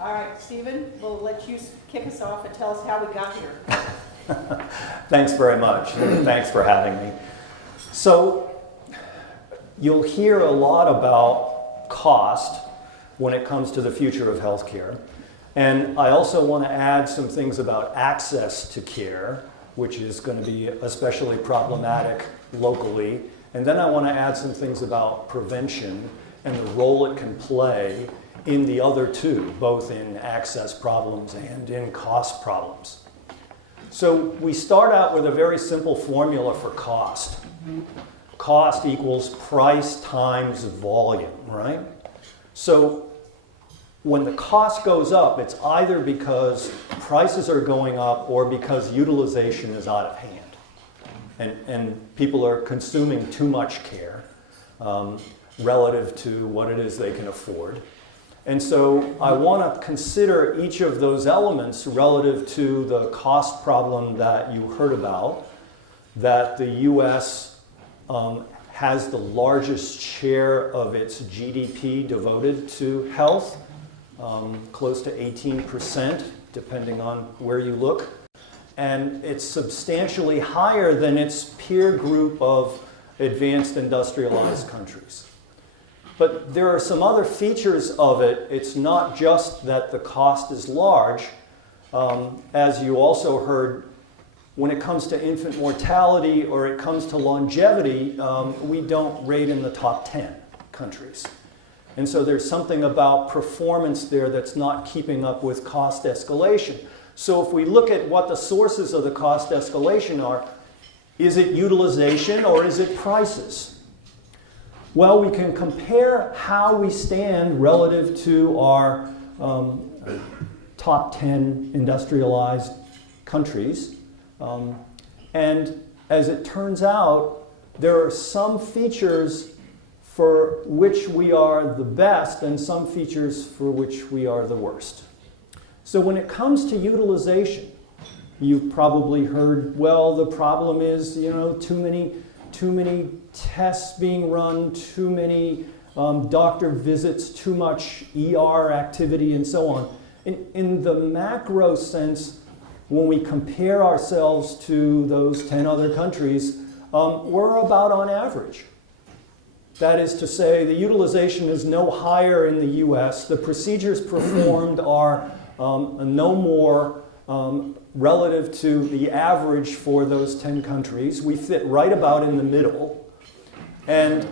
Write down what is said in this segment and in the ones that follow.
All right, Stephen, we'll let you kick us off and tell us how we got here. Thanks very much. Thanks for having me. So you'll hear a lot about cost when it comes to the future of healthcare. And I also want to add some things about access to care, which is going to be especially problematic locally. And then I want to add some things about prevention and the role it can play in the other two, both in access problems and in cost problems. So we start out with a very simple formula for cost. Cost equals price times volume, right? So when the cost goes up, it's either because prices are going up or because utilization is out of hand. And people are consuming too much care relative to what it is they can afford. And so I want to consider each of those elements relative to the cost problem that you heard about, that the US has the largest share of its GDP devoted to health, close to 18%, depending on where you look. And it's substantially higher than its peer group of advanced industrialized countries. But there are some other features of it. It's not just that the cost is large. As you also heard, when it comes to infant mortality or it comes to longevity, we don't rate in the top 10 countries. And so there's something about performance there that's not keeping up with cost escalation. So if we look at what the sources of the cost escalation are, is it utilization or is it prices? Well, we can compare how we stand relative to our top 10 industrialized countries. And as it turns out, there are some features for which we are the best and some features for which we are the worst. So when it comes to utilization, you've probably heard, well, the problem is, too many tests being run, too many doctor visits, too much ER activity, and so on. In the macro sense, when we compare ourselves to those 10 other countries, we're about on average. That is to say, the utilization is no higher in the US. The procedures performed are no more relative to the average for those 10 countries. We fit right about in the middle. And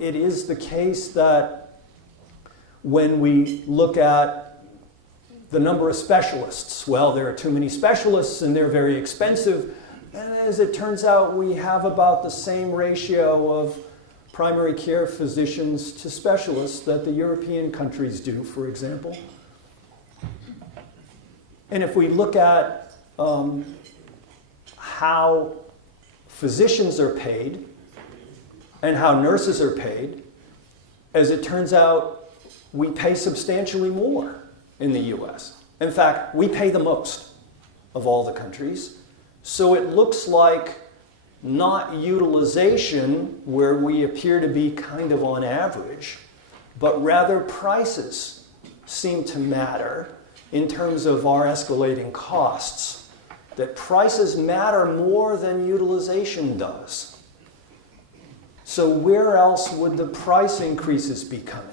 it is the case that when we look at the number of specialists, well, there are too many specialists and they're very expensive. And as it turns out, we have about the same ratio of primary care physicians to specialists that the European countries do, for example. And if we look at how physicians are paid and how nurses are paid, as it turns out, we pay substantially more in the US. In fact, we pay the most of all the countries. So it looks like not utilization, where we appear to be kind of on average, but rather prices seem to matter in terms of our escalating costs, that prices matter more than utilization does. So where else would the price increases be coming?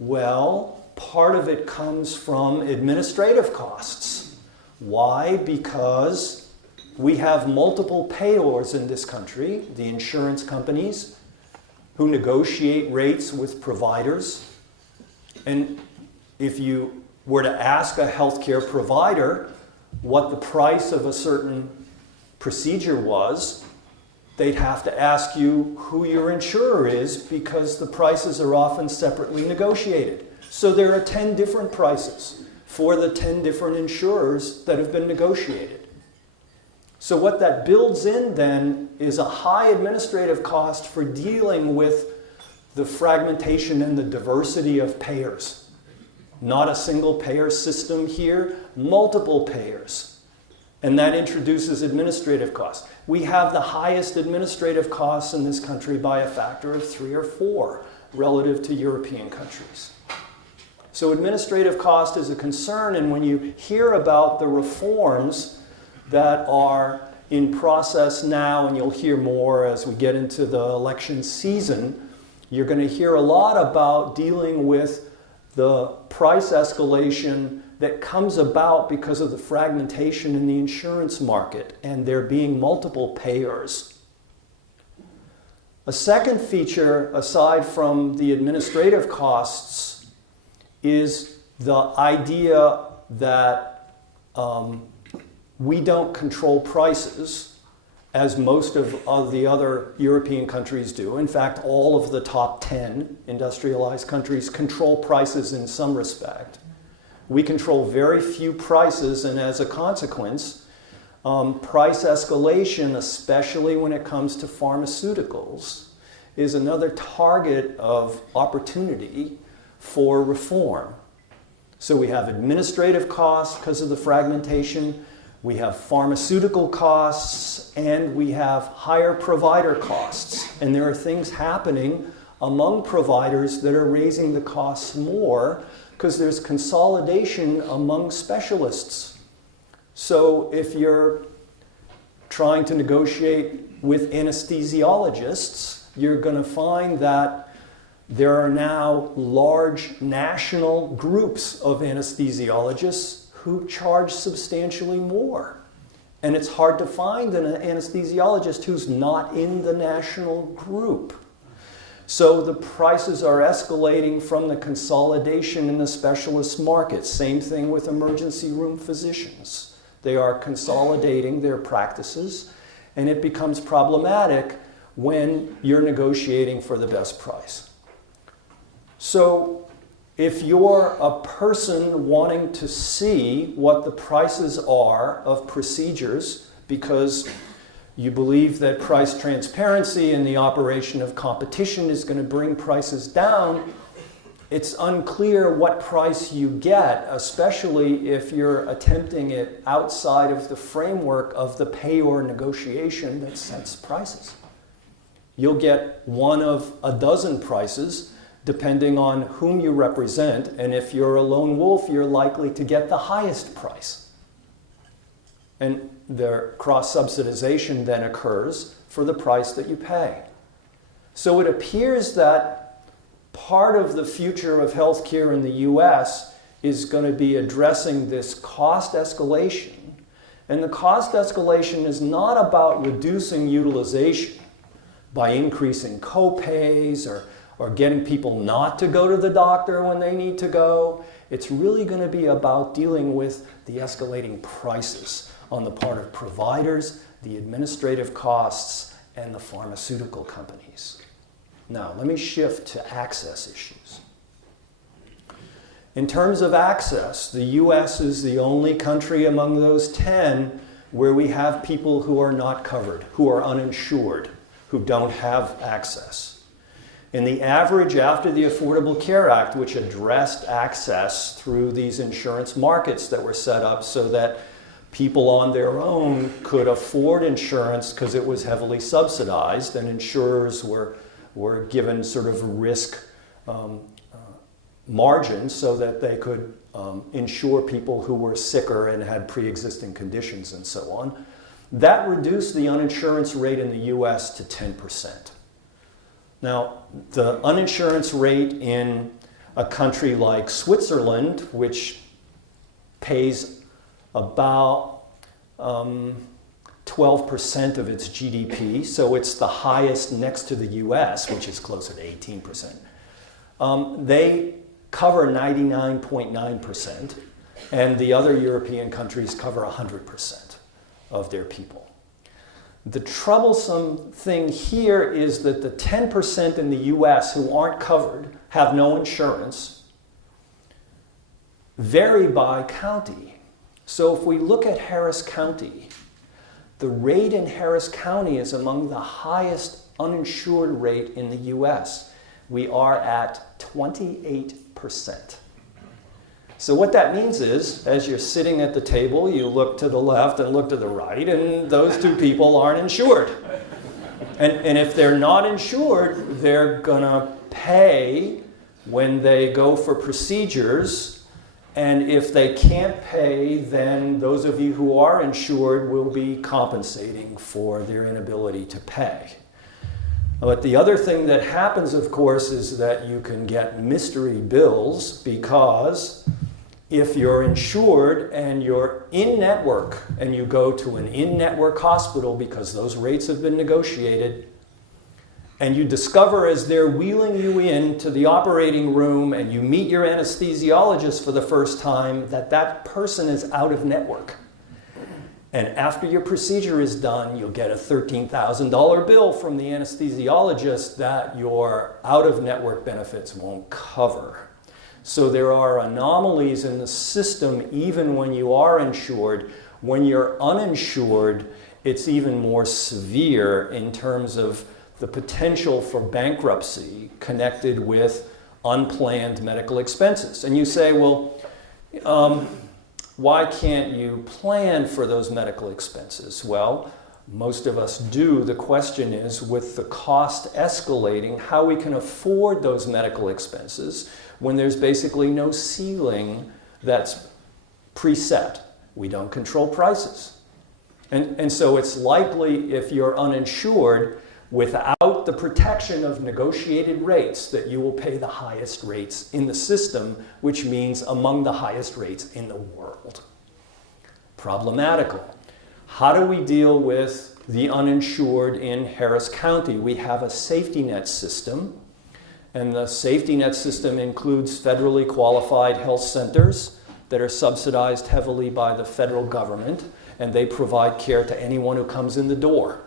Well, part of it comes from administrative costs. Why? Because we have multiple payors in this country, the insurance companies, who negotiate rates with providers. And if you were to ask a healthcare provider what the price of a certain procedure was, they'd have to ask you who your insurer is, because the prices are often separately negotiated. So there are 10 different prices for the 10 different insurers that have been negotiated. So what that builds in then is a high administrative cost for dealing with the fragmentation and the diversity of payers. Not a single payer system here, multiple payers. And that introduces administrative costs. We have the highest administrative costs in this country by a factor of 3 or 4 relative to European countries. So administrative cost is a concern, and when you hear about the reforms that are in process now, and you'll hear more as we get into the election season, you're going to hear a lot about dealing with the price escalation that comes about because of the fragmentation in the insurance market and there being multiple payers. A second feature, aside from the administrative costs, is the idea that we don't control prices as most of the other European countries do. In fact, all of the top 10 industrialized countries control prices in some respect. We control very few prices, and as a consequence, price escalation, especially when it comes to pharmaceuticals, is another target of opportunity for reform. So we have administrative costs because of the fragmentation, we have pharmaceutical costs, and we have higher provider costs. And there are things happening among providers that are raising the costs more because there's consolidation among specialists. So if you're trying to negotiate with anesthesiologists, you're going to find that there are now large national groups of anesthesiologists who charge substantially more. And it's hard to find an anesthesiologist who's not in the national group. So the prices are escalating from the consolidation in the specialist market. Same thing with emergency room physicians. They are consolidating their practices, and it becomes problematic when you're negotiating for the best price. So if you're a person wanting to see what the prices are of procedures because you believe that price transparency and the operation of competition is going to bring prices down, it's unclear what price you get, especially if you're attempting it outside of the framework of the payor negotiation that sets prices. You'll get one of a dozen prices depending on whom you represent, and if you're a lone wolf, you're likely to get the highest price. And the cross-subsidization then occurs for the price that you pay. So it appears that part of the future of healthcare in the US is going to be addressing this cost escalation. And the cost escalation is not about reducing utilization by increasing co-pays or getting people not to go to the doctor when they need to go. It's really going to be about dealing with the escalating prices on the part of providers, the administrative costs, and the pharmaceutical companies. Now, let me shift to access issues. In terms of access, the US is the only country among those 10 where we have people who are not covered, who are uninsured, who don't have access. And the average after the Affordable Care Act, which addressed access through these insurance markets that were set up so that people on their own could afford insurance because it was heavily subsidized, and insurers were given sort of risk margins so that they could insure people who were sicker and had pre-existing conditions and so on. That reduced the uninsurance rate in the US to 10%. Now, the uninsurance rate in a country like Switzerland, which pays about 12% of its GDP, so it's the highest next to the US, which is closer to 18%. They cover 99.9%, and the other European countries cover 100% of their people. The troublesome thing here is that the 10% in the US who aren't covered, have no insurance, vary by county. So if we look at Harris County, the rate in Harris County is among the highest uninsured rate in the US. We are at 28%. So what that means is, as you're sitting at the table, you look to the left and look to the right, and those two people aren't insured. And if they're not insured, they're going to pay when they go for procedures, and if they can't pay, then those of you who are insured will be compensating for their inability to pay. But the other thing that happens, of course, is that you can get mystery bills, because if you're insured and you're in-network and you go to an in-network hospital because those rates have been negotiated, and you discover as they're wheeling you into the operating room and you meet your anesthesiologist for the first time that that person is out of network. And after your procedure is done, you'll get a $13,000 bill from the anesthesiologist that your out-of-network benefits won't cover. So there are anomalies in the system even when you are insured. When you're uninsured, it's even more severe in terms of the potential for bankruptcy connected with unplanned medical expenses. And you say, well, why can't you plan for those medical expenses? Well, most of us do. The question is, with the cost escalating, how we can afford those medical expenses when there's basically no ceiling that's preset. We don't control prices. And so it's likely, if you're uninsured, without the protection of negotiated rates, that you will pay the highest rates in the system, which means among the highest rates in the world. Problematical. How do we deal with the uninsured in Harris County? We have a safety net system, and the safety net system includes federally qualified health centers that are subsidized heavily by the federal government, and they provide care to anyone who comes in the door.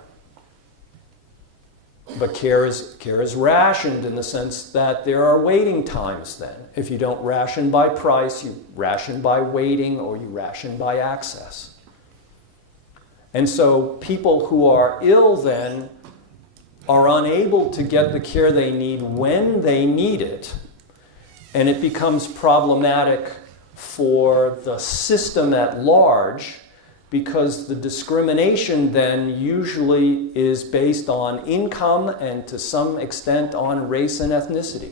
But care is rationed in the sense that there are waiting times then. If you don't ration by price, you ration by waiting, or you ration by access. And so people who are ill then are unable to get the care they need when they need it, and it becomes problematic for the system at large, because the discrimination then usually is based on income and to some extent on race and ethnicity.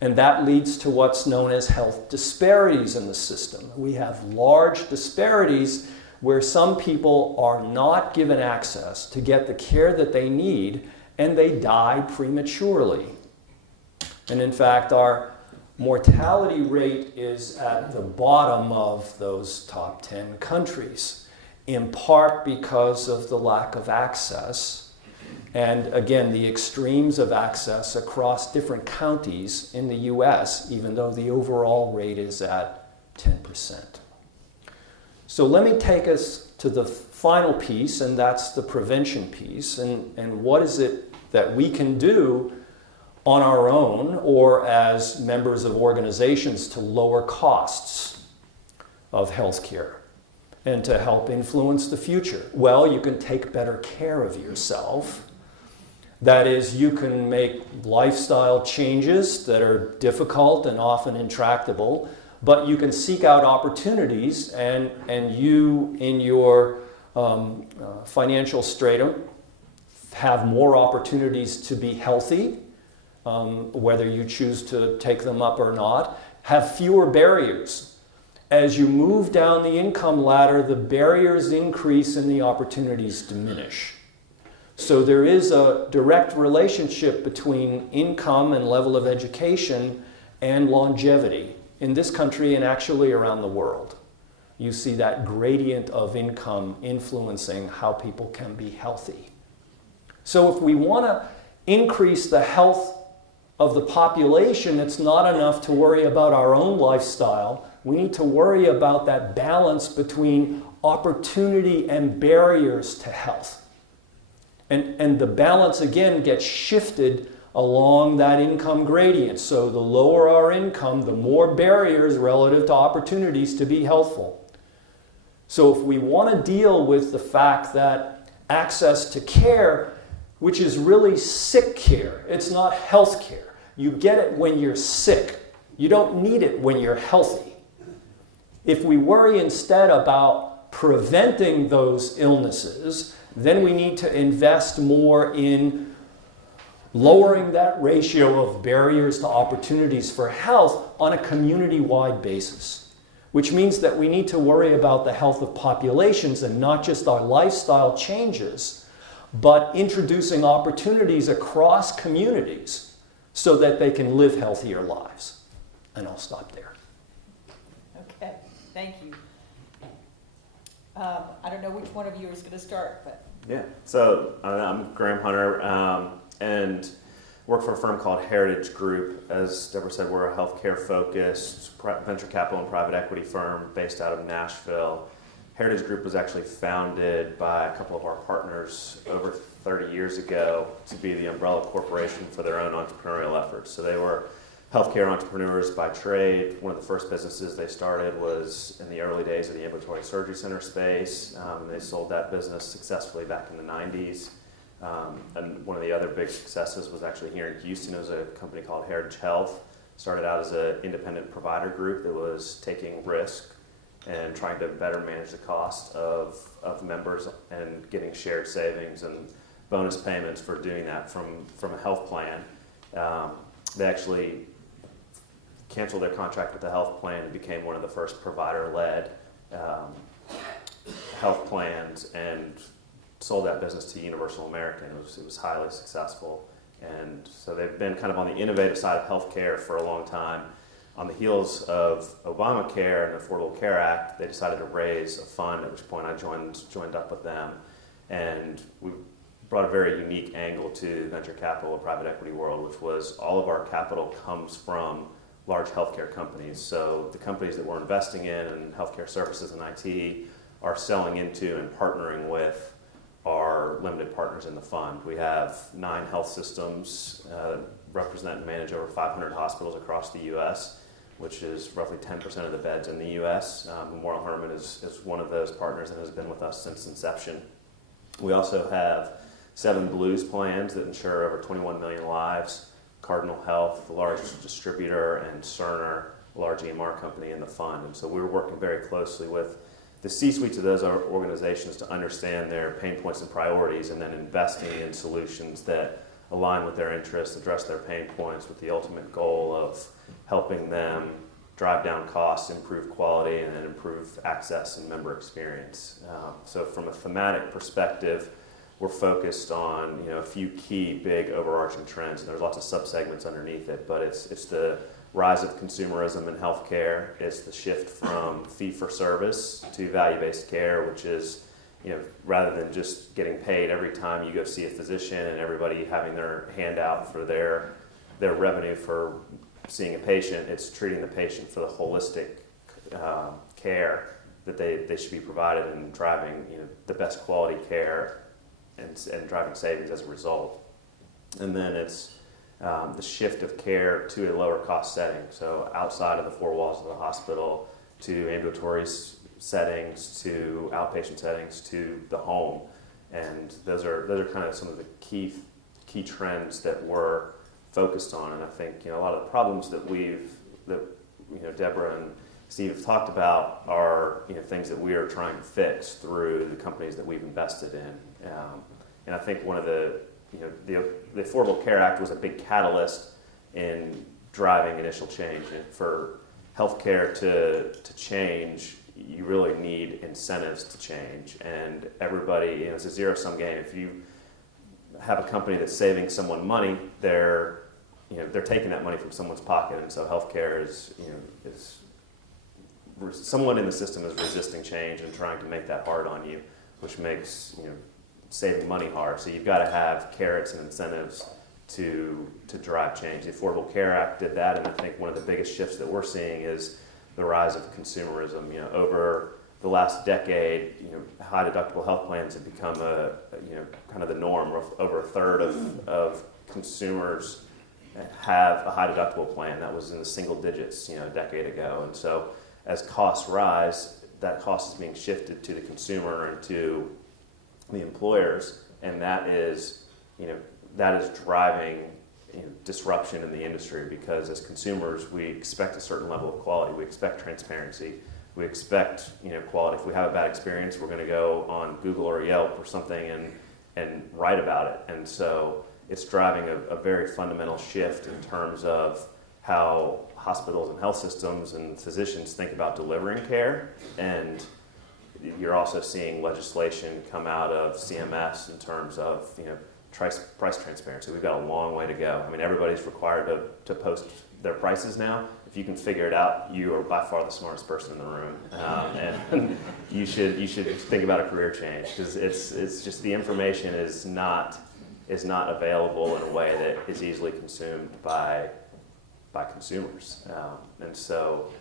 And that leads to what's known as health disparities in the system. We have large disparities where some people are not given access to get the care that they need, and they die prematurely. And in fact, our mortality rate is at the bottom of those top 10 countries, in part because of the lack of access, and again, the extremes of access across different counties in the US, even though the overall rate is at 10%. So let me take us to the final piece, and that's the prevention piece, and what is it that we can do on our own or as members of organizations to lower costs of healthcare and to help influence the future? Well, you can take better care of yourself. That is, you can make lifestyle changes that are difficult and often intractable, but you can seek out opportunities, and you, in your financial stratum, have more opportunities to be healthy, whether you choose to take them up or not, have fewer barriers. As you move down the income ladder, the barriers increase and the opportunities diminish. So there is a direct relationship between income and level of education and longevity in this country and actually around the world. You see that gradient of income influencing how people can be healthy. So if we want to increase the health of the population, it's not enough to worry about our own lifestyle. We need to worry about that balance between opportunity and barriers to health. And the balance, again, gets shifted along that income gradient. So the lower our income, the more barriers relative to opportunities to be healthful. So if we want to deal with the fact that access to care, which is really sick care, it's not health care. You get it when you're sick. You don't need it when you're healthy. If we worry instead about preventing those illnesses, then we need to invest more in lowering that ratio of barriers to opportunities for health on a community-wide basis, which means that we need to worry about the health of populations and not just our lifestyle changes, but introducing opportunities across communities so that they can live healthier lives. And I'll stop there. Okay, thank you. I don't know which one of you is going to start, but. Yeah, so I'm Graham Hunter and work for a firm called Heritage Group. As Deborah said, we're a healthcare focused venture capital and private equity firm based out of Nashville. Heritage Group was actually founded by a couple of our partners over 30 years ago to be the umbrella corporation for their own entrepreneurial efforts. So they were healthcare entrepreneurs by trade. One of the first businesses they started was in the early days of the ambulatory surgery center space. They sold that business successfully back in the 90s. And one of the other big successes was actually here in Houston. It was a company called Heritage Health. Started out as an independent provider group that was taking risk and trying to better manage the cost of members and getting shared savings and bonus payments for doing that from a health plan. They actually canceled their contract with the health plan and became one of the first provider-led health plans and sold that business to Universal American. It was highly successful. And so they've been kind of on the innovative side of healthcare for a long time. On the heels of Obamacare and the Affordable Care Act, they decided to raise a fund, at which point I joined up with them. And we brought a very unique angle to venture capital or private equity world, which was all of our capital comes from large healthcare companies. So the companies that we're investing in healthcare services and IT are selling into and partnering with our limited partners in the fund. We have 9 health systems, represent and manage over 500 hospitals across the U.S., which is roughly 10% of the beds in the U.S. Memorial Hermann is one of those partners and has been with us since inception. We also have 7 Blues plans that insure over 21 million lives, Cardinal Health, the largest distributor, and Cerner, a large EMR company in the fund. And so we're working very closely with the C-suites of those organizations to understand their pain points and priorities, and then investing in solutions that align with their interests, address their pain points with the ultimate goal of helping them drive down costs, improve quality, and then improve access and member experience. So from a thematic perspective, we're focused on a few key big overarching trends, and there's lots of subsegments underneath it, but it's the rise of consumerism in healthcare. It's the shift from fee-for-service to value-based care, which is, rather than just getting paid every time you go see a physician and everybody having their hand out for their revenue for seeing a patient, it's treating the patient for the holistic care that they should be provided and driving the best quality care and driving savings as a result. And then it's the shift of care to a lower cost setting, so outside of the 4 walls of the hospital, to ambulatory settings, to outpatient settings, to the home. And those are kind of some of the key trends that we're focused on. And I think a lot of the problems that Deborah and Steve have talked about are things that we are trying to fix through the companies that we've invested in. And I think one of the Affordable Care Act was a big catalyst in driving initial change. And for healthcare to change, you really need incentives to change. And everybody, it's a zero-sum game. If you have a company that's saving someone money, they're taking that money from someone's pocket. And so healthcare is someone in the system is resisting change and trying to make that hard on you, which makes saving money hard. So you've got to have carrots and incentives to drive change. The Affordable Care Act did that, and I think one of the biggest shifts that we're seeing is the rise of consumerism. Over the last decade, high deductible health plans have become kind of the norm. Over a third of consumers have a high deductible plan. That was in the single digits, a decade ago. And so as costs rise, that cost is being shifted to the consumer and to the employers, and that is driving disruption in the industry, because as consumers we expect a certain level of quality, we expect transparency, we expect quality. If we have a bad experience, we're going to go on Google or Yelp or something and write about it. And so it's driving a very fundamental shift in terms of how hospitals and health systems and physicians think about delivering care. And you're also seeing legislation come out of CMS in terms of, price transparency. We've got a long way to go. I mean, everybody's required to post their prices now. If you can figure it out, you are by far the smartest person in the room, and you should think about a career change, because it's just the information is not available in a way that is easily consumed by consumers, and so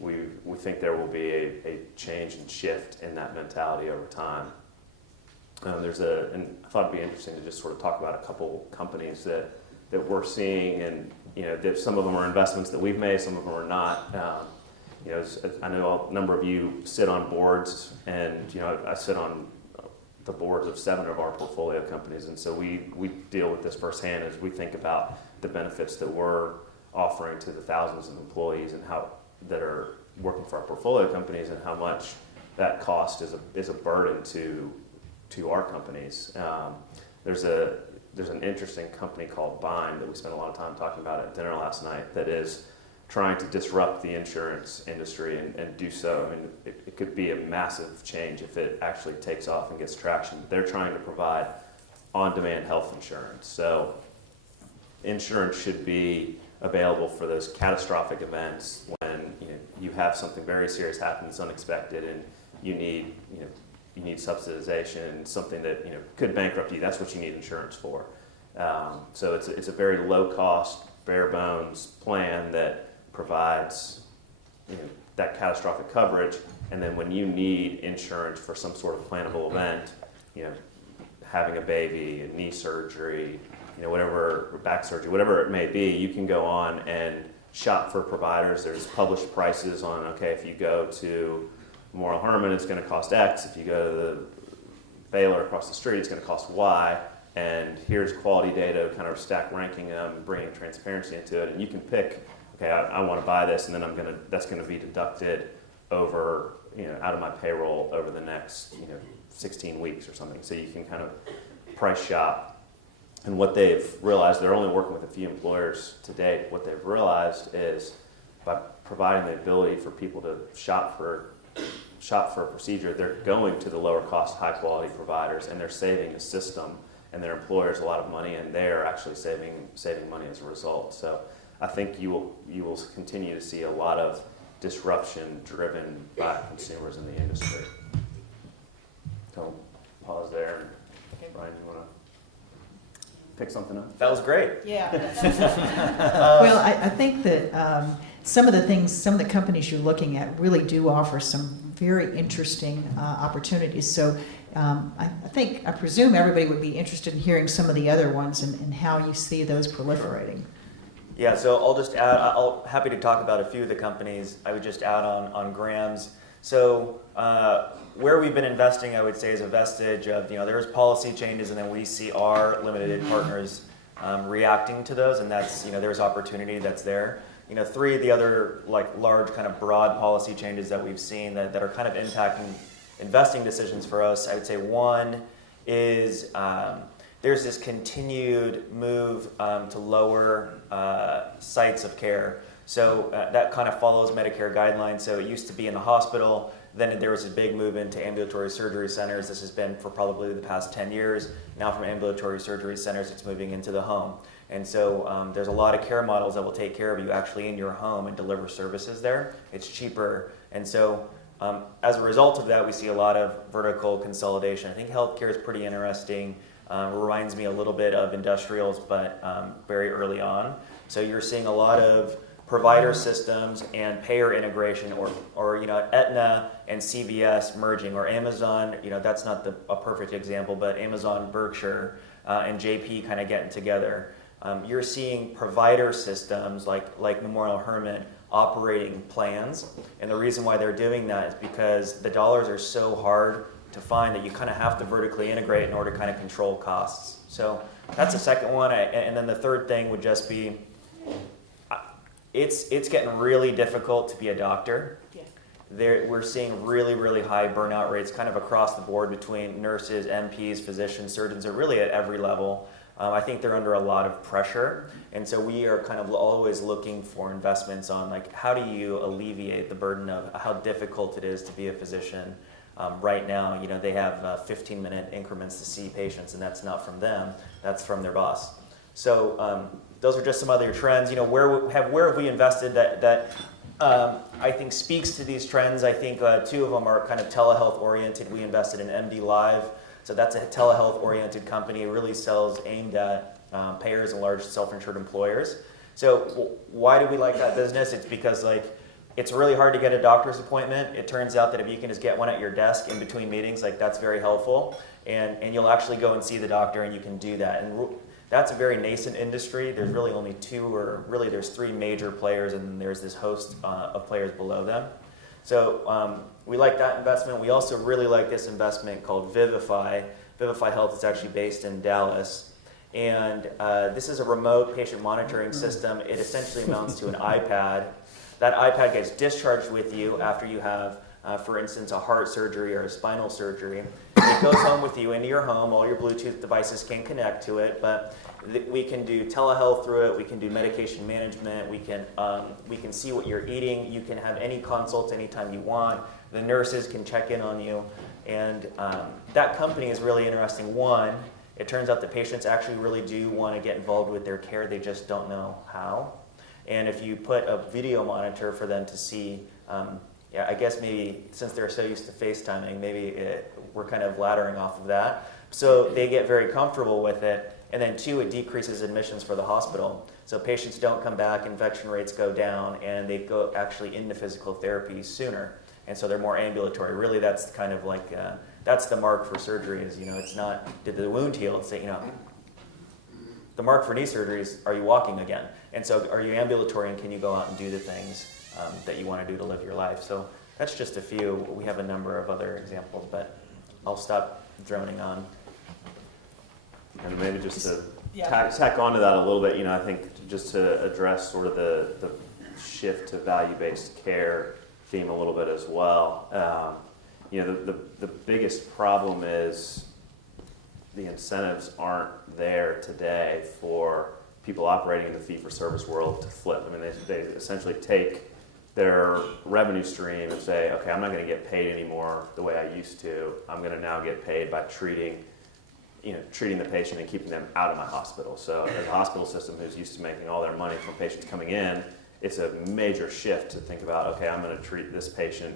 we think there will be a change and shift in that mentality over time. And I thought it'd be interesting to just sort of talk about a couple companies that we're seeing, and that some of them are investments that we've made, some of them are not. I know a number of you sit on boards, and I sit on the boards of 7 of our portfolio companies, and so we deal with this firsthand as we think about the benefits that we're offering to the thousands of employees and how that are working for our portfolio companies, and how much that cost is a burden to our companies. There's an interesting company called Bind that we spent a lot of time talking about at dinner last night that is trying to disrupt the insurance industry and do so. I mean, it could be a massive change if it actually takes off and gets traction. They're trying to provide on-demand health insurance. So insurance should be available for those catastrophic events when you have something very serious happen that's unexpected, and you need subsidization, something that could bankrupt you. That's what you need insurance for. So it's a very low cost, bare bones plan that provides that catastrophic coverage. And then when you need insurance for some sort of plannable event, having a baby, a knee surgery, whatever, back surgery, whatever it may be, you can go on and shop for providers. There's published prices on, okay, if you go to Memorial Hermann, it's going to cost X. If you go to the Baylor across the street, it's going to cost Y. And here's quality data, kind of stack ranking them, bringing transparency into it. And you can pick, okay, I want to buy this, and then that's going to be deducted over, out of my payroll over the next, 16 weeks or something. So you can kind of price shop. And what they've realized, they're only working with a few employers to date. What they've realized is by providing the ability for people to shop for a procedure, they're going to the lower cost, high quality providers, and they're saving the system and their employers a lot of money, and they're actually saving money as a result. So I think you will continue to see a lot of disruption driven by consumers in the industry. So pause there. Brian, you want to pick something up? That was great. Yeah. Well, I think that some of the companies you're looking at really do offer some very interesting opportunities. So I presume everybody would be interested in hearing some of the other ones and how you see those proliferating. Yeah, so I'll just add, I'll happy to talk about a few of the companies. I would just add on Graham's. So where we've been investing, I would say, is a vestige of, there's policy changes, and then we see our limited partners reacting to those, and that's, there's opportunity that's there. 3 of the other large kind of broad policy changes that we've seen that are kind of impacting investing decisions for us, I would say one is there's this continued move to lower sites of care. So that kind of follows Medicare guidelines. So it used to be in the hospital, then there was a big move into ambulatory surgery centers. This has been for probably the past 10 years. Now from ambulatory surgery centers, it's moving into the home. And so there's a lot of care models that will take care of you actually in your home and deliver services there. It's cheaper. And so as a result of that, we see a lot of vertical consolidation. I think healthcare is pretty interesting. Reminds me a little bit of industrials, but very early on. So you're seeing a lot of provider systems and payer integration, or Aetna and CVS merging, or Amazon. That's not a perfect example, but Amazon, Berkshire, and JP kind of getting together. You're seeing provider systems like Memorial Hermann operating plans, and the reason why they're doing that is because the dollars are so hard to find that you kind of have to vertically integrate in order to kind of control costs. So that's the second one, and then the third thing would just be it's getting really difficult to be a doctor. Yeah. We're seeing really, really high burnout rates kind of across the board between nurses, MPs, physicians, surgeons, or really at every level. I think they're under a lot of pressure, and so we are kind of always looking for investments on like how do you alleviate the burden of how difficult it is to be a physician. Right now, they have 15-minute increments to see patients, and that's not from them, that's from their boss. So those are just some other trends. Where have we invested that I think speaks to these trends? I think two of them are kind of telehealth oriented. We invested in MD Live. So that's a telehealth oriented company. It really sells aimed at payers and large self-insured employers. So why do we like that business? It's because it's really hard to get a doctor's appointment. It turns out that if you can just get one at your desk in between meetings, that's very helpful. And you'll actually go and see the doctor, and you can do that. And that's a very nascent industry. There's really only there's three major players, and then there's this host of players below them. So we like that investment. We also really like this investment called Vivify. Vivify Health is actually based in Dallas. And this is a remote patient monitoring system. It essentially amounts to an iPad. That iPad gets discharged with you after you have, for instance, a heart surgery or a spinal surgery. It goes home with you into your home. All your Bluetooth devices can connect to it, but we can do telehealth through it. We can do medication management. We can see what you're eating. You can have any consults anytime you want. The nurses can check in on you. And that company is really interesting. One, it turns out the patients actually really do want to get involved with their care. They just don't know how. And if you put a video monitor for them to see, I guess maybe since they're so used to FaceTiming, we're kind of laddering off of that. So they get very comfortable with it. And then two, it decreases admissions for the hospital. So patients don't come back, infection rates go down, and they go actually into physical therapy sooner. And so they're more ambulatory. Really, that's kind of that's the mark for surgery is, it's not, did the wound heal? It's, the mark for knee surgery is, are you walking again? And so are you ambulatory, and can you go out and do the things that you want to do to live your life? So that's just a few. We have a number of other examples, but I'll stop droning on. And maybe just to tack onto that a little bit, I think just to address sort of the shift to value-based care theme a little bit as well. The biggest problem is the incentives aren't there today for people operating in the fee-for-service world to flip. I mean, they essentially take their revenue stream and say, okay, I'm not going to get paid anymore the way I used to. I'm going to now get paid by treating the patient and keeping them out of my hospital. So as a hospital system who's used to making all their money from patients coming in, it's a major shift to think about, okay, I'm going to treat this patient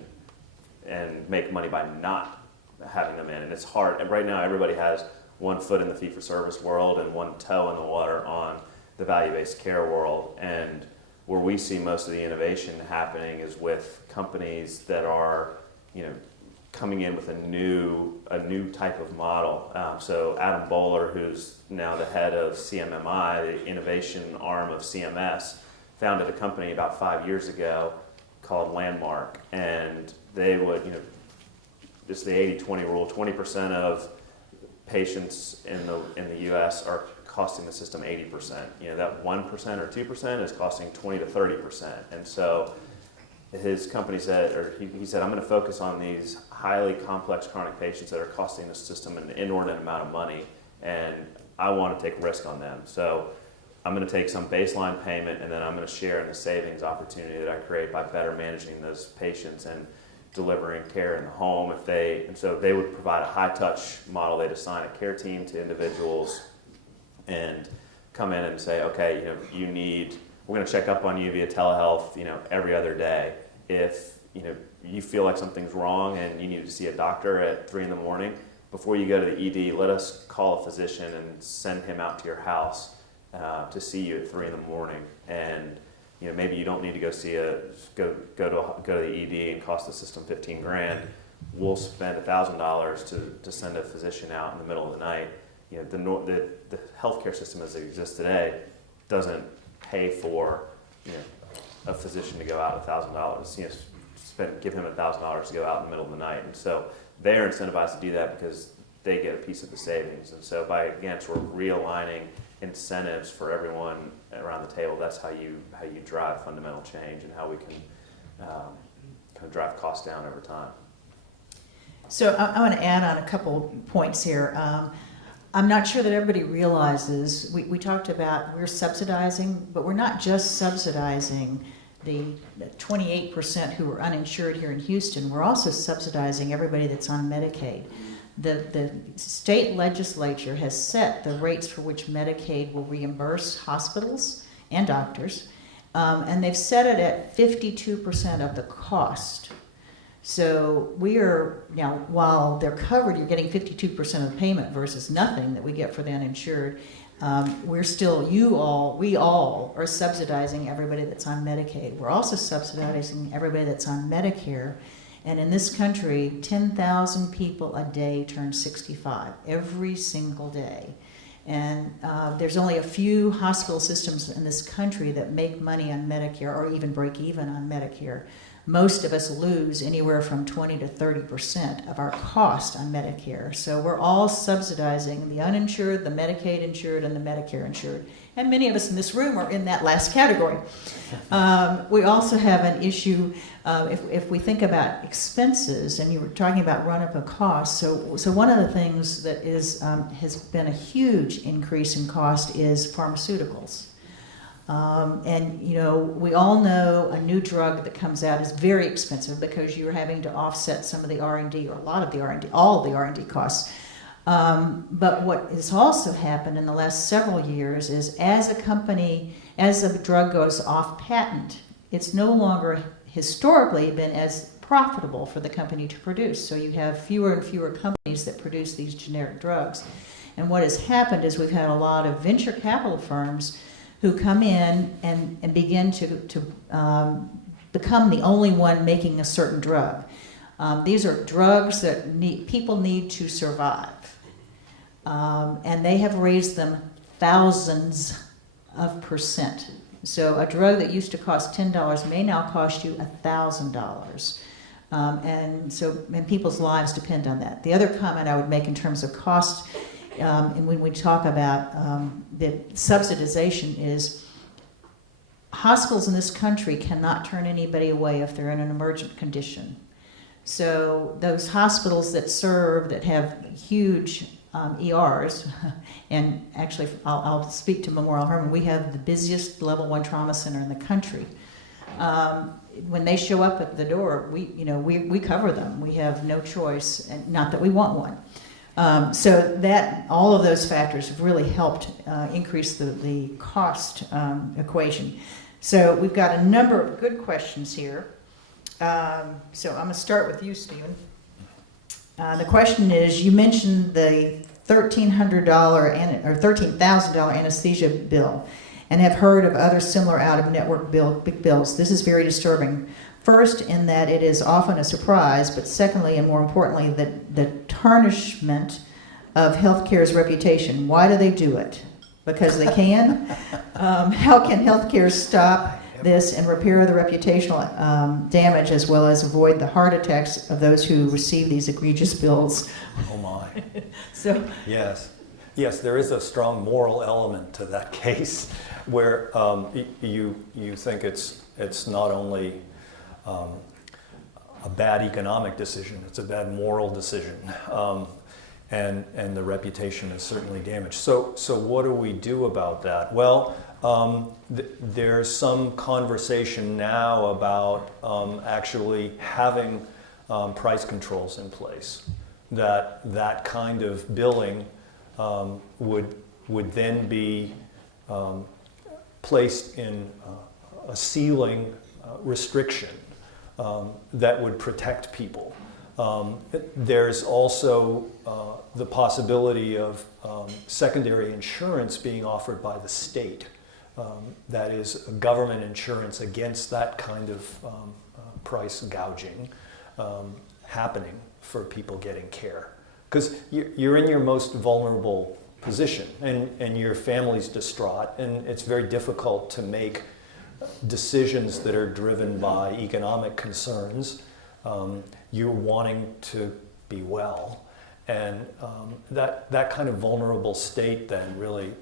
and make money by not having them in. And it's hard. And right now, everybody has one foot in the fee-for-service world and one toe in the water on the value-based care world. And where we see most of the innovation happening is with companies that are, coming in with a new type of model. So Adam Bowler, who's now the head of CMMI, the innovation arm of CMS, founded a company about 5 years ago called Landmark, and they would, just the 80-20 rule, 20% of patients in the U.S. are costing the system 80%. That 1% or 2% is costing 20 to 30%. And so his company said, or he said, I'm going to focus on these highly complex chronic patients that are costing the system an inordinate amount of money, and I want to take risk on them. So I'm going to take some baseline payment, and then I'm going to share in the savings opportunity that I create by better managing those patients and delivering care in the home. And so they would provide a high-touch model. They'd assign a care team to individuals and come in and say, okay, we're going to check up on you via telehealth, every other day. If, you feel like something's wrong and you need to see a doctor at 3 a.m, before you go to the ED, let us call a physician and send him out to your house to see you at 3 a.m. And, maybe you don't need to go to the ED and cost the system $15,000. We'll spend $1,000 to send a physician out in the middle of the night. The healthcare system as it exists today doesn't pay for a physician to go out $1,000. Give him $1,000 to go out in the middle of the night, and so they're incentivized to do that because they get a piece of the savings. And so by sort of realigning incentives for everyone around the table, that's how you drive fundamental change and how we can kind of drive costs down over time. So I want to add on a couple points here. I'm not sure that everybody realizes, we talked about we're subsidizing, but we're not just subsidizing the 28% who are uninsured here in Houston. We're also subsidizing everybody that's on Medicaid. The state legislature has set the rates for which Medicaid will reimburse hospitals and doctors, and they've set it at 52% of the cost. So we are, now, while they're covered, you're getting 52% of the payment versus nothing that we get for the uninsured. We're still, we all are subsidizing everybody that's on Medicaid. We're also subsidizing everybody that's on Medicare. And in this country, 10,000 people a day turn 65, every single day. And there's only a few hospital systems in this country that make money on Medicare or even break even on Medicare. Most of us lose anywhere from 20 to 30% of our cost on Medicare. So we're all subsidizing the uninsured, the Medicaid insured, and the Medicare insured. And many of us in this room are in that last category. We also have an issue, if we think about expenses, and you were talking about run-up of costs. So one of the things that has been a huge increase in cost is pharmaceuticals. And you know, we all know a new drug that comes out is very expensive because you're having to offset some of the R&D, or a lot of the R&D, all of the R&D costs. But what has also happened in the last several years is as a drug goes off patent, it's no longer historically been as profitable for the company to produce. So you have fewer and fewer companies that produce these generic drugs. And what has happened is we've had a lot of venture capital firms who come in and begin to become the only one making a certain drug. These are drugs that people need to survive. And they have raised them thousands of %. So a drug that used to cost $10 may now cost you $1,000. And people's lives depend on that. The other comment I would make in terms of cost, and when we talk about the subsidization, is hospitals in this country cannot turn anybody away if they're in an emergent condition. So those hospitals that have huge ERs, and actually I'll speak to Memorial Hermann, we have the busiest level 1 trauma center in the country. When they show up at the door, we cover them. We have no choice, and not that we want one. So that all of those factors have really helped increase the cost equation. So we've got a number of good questions here. So I'm going to start with you, Stephen. The question is, you mentioned the $1,300 or $13,000 anesthesia bill, and have heard of other similar out-of-network big bills. This is very disturbing. First, in that it is often a surprise, but secondly, and more importantly, the tarnishment of healthcare's reputation. Why do they do it? Because they can? How can healthcare stop this and repair the reputational damage, as well as avoid the heart attacks of those who receive these egregious bills? Oh my. So Yes, there is a strong moral element to that case, where you think it's not only a bad economic decision, it's a bad moral decision, and the reputation is certainly damaged. So what do we do about that? Well, there's some conversation now about actually having price controls in place. That kind of billing would then be placed in a ceiling restriction that would protect people. There's also the possibility of secondary insurance being offered by the state. That is government insurance against that kind of price gouging happening for people getting care. Because you're in your most vulnerable position, and your family's distraught, and it's very difficult to make decisions that are driven by economic concerns. You're wanting to be well, and that kind of vulnerable state then really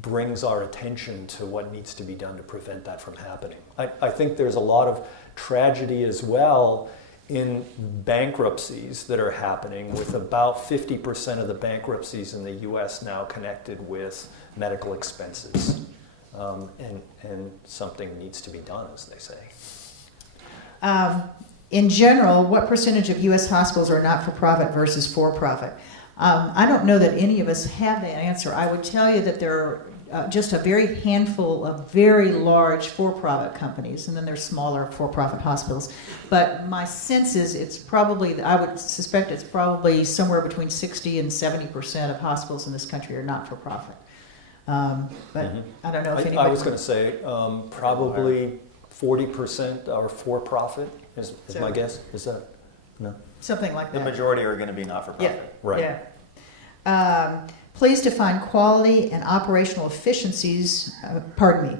brings our attention to what needs to be done to prevent that from happening. I think there's a lot of tragedy as well in bankruptcies that are happening, with about 50% of the bankruptcies in the US now connected with medical expenses. And something needs to be done, as they say. In general, what percentage of U.S. hospitals are not-for-profit versus for-profit? I don't know that any of us have that answer. I would tell you that there are just a very handful of very large for-profit companies, and then there's smaller for-profit hospitals. But my sense is it's probably, I would suspect it's probably somewhere between 60 and 70% of hospitals in this country are not-for-profit. But I don't know if anybody... I was going to say probably 40% are for-profit is my guess. Is that, no? Something like that. The majority are going to be not-for-profit. Yeah. Right. Yeah. Please define quality and operational efficiencies,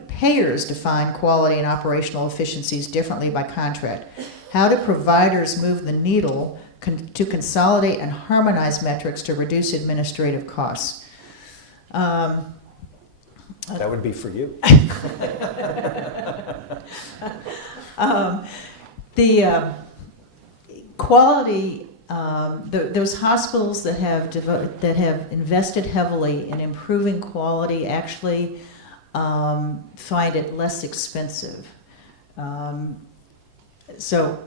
payers define quality and operational efficiencies differently by contract. How do providers move the needle to consolidate and harmonize metrics to reduce administrative costs? That would be for you. The quality, those hospitals that have invested heavily in improving quality actually find it less expensive. So